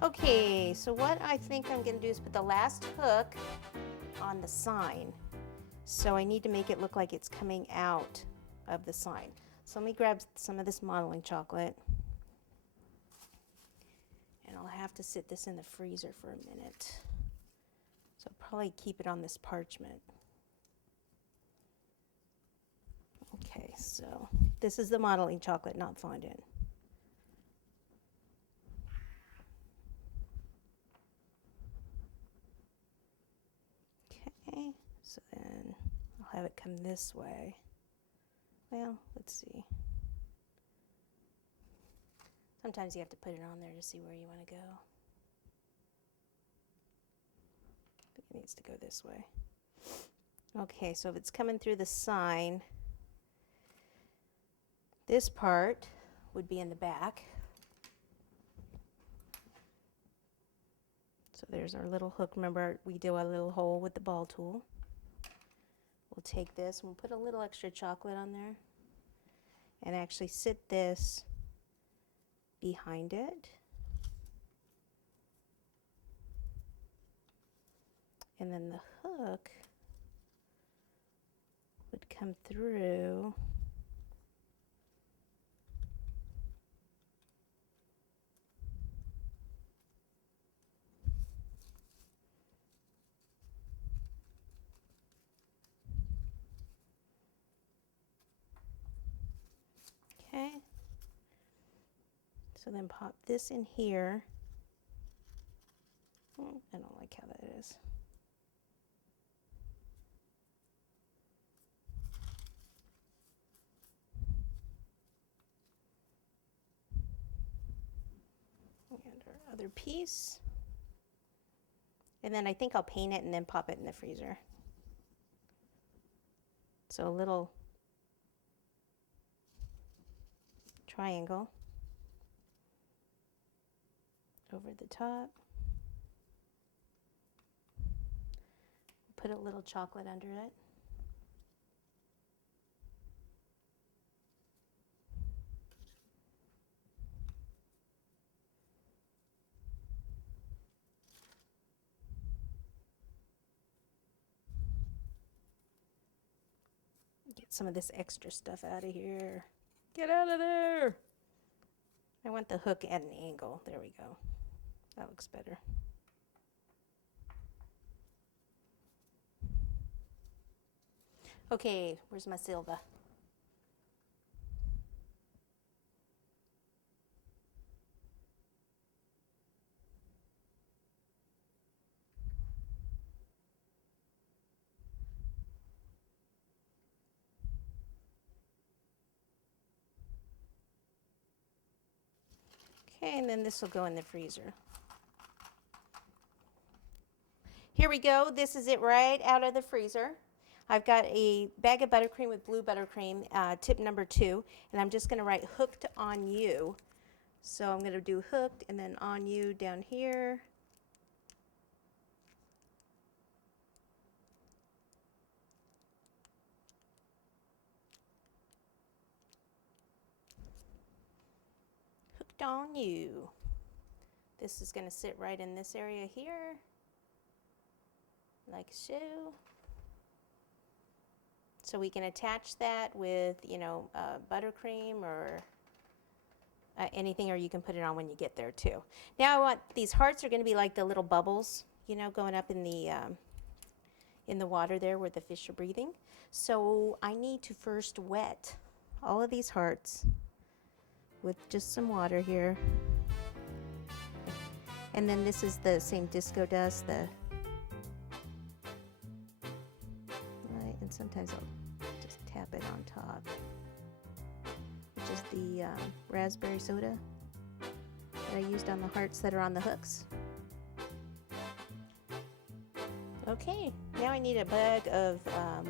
Okay, so what I think I'm gonna do is put the last hook on the sign. So I need to make it look like it's coming out of the sign. So let me grab some of this modeling chocolate. And I'll have to sit this in the freezer for a minute. So I'll probably keep it on this parchment. Okay, so this is the modeling chocolate, not fondant. Okay, so then I'll have it come this way. Well, let's see. Sometimes you have to put it on there to see where you want to go. I think it needs to go this way. Okay, so if it's coming through the sign, this part would be in the back. So there's our little hook. Remember, we do a little hole with the ball tool. We'll take this and we'll put a little extra chocolate on there and actually sit this behind it. And then the hook would come through okay. So then pop this in here. I don't like how that is. And our other piece. And then I think I'll paint it and then pop it in the freezer. So a little triangle over the top. Put a little chocolate under it. Get some of this extra stuff out of here. Get out of there! I want the hook at an angle. There we go. That looks better. Okay, where's my silver? Okay, and then this will go in the freezer. Here we go. This is it right out of the freezer. I've got a bag of buttercream with blue buttercream, tip number 2, and I'm just going to write hooked on you. So I'm going to do hooked and then on you down here. Hooked on you. This is going to sit right in this area here, like so. So we can attach that with, buttercream or anything, or you can put it on when you get there too. Now I want, these hearts are going to be like the little bubbles, going up in the water there where the fish are breathing. So I need to first wet all of these hearts with just some water here. And then this is the same disco dust, right, and sometimes I'll just tap it on top, which is the raspberry soda that I used on the hearts that are on the hooks. Okay, now I need a bag of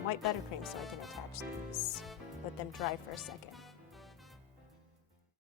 white buttercream so I can attach these. Let them dry for a second.